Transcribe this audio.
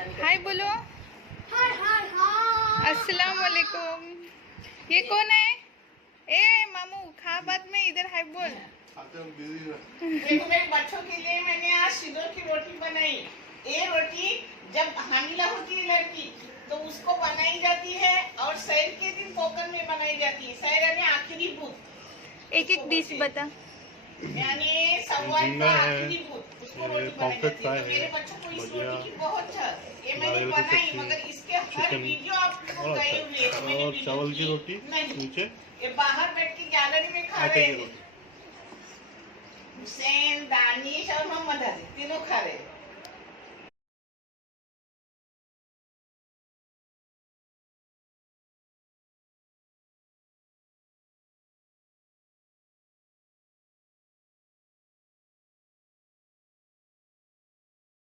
हाय बोलो। हाय हाय हाय। अस्सलाम वालेकुम। ये कौन है? ए मामू खा बाद में इधर हाय बोल। देखो मेरे बच्चों के लिए मैंने आज सिदोर की रोटी बनाई। ये रोटी जब हामिला होती है लड़की तो उसको बनाई जाती है और सैर के दिन पोकन में बनाई जाती है। सैर यानी आखिरी भूत। एक एक डिश बता। यानी सवाल का आखिरी भूत उसको रोटी बनाई जाती है। तो मेरे बच्चों को इस रोटी की बहुत ये मैंने बनाई, मगर इसके हर वीडियो आपको गए हुए तो मैंने और चावल की रोटी नहीं, नीचे ये बाहर बैठ के गैलरी में खा रहे थे। हुसैन, दानिश और मोहम्मद तीनों खा रहे।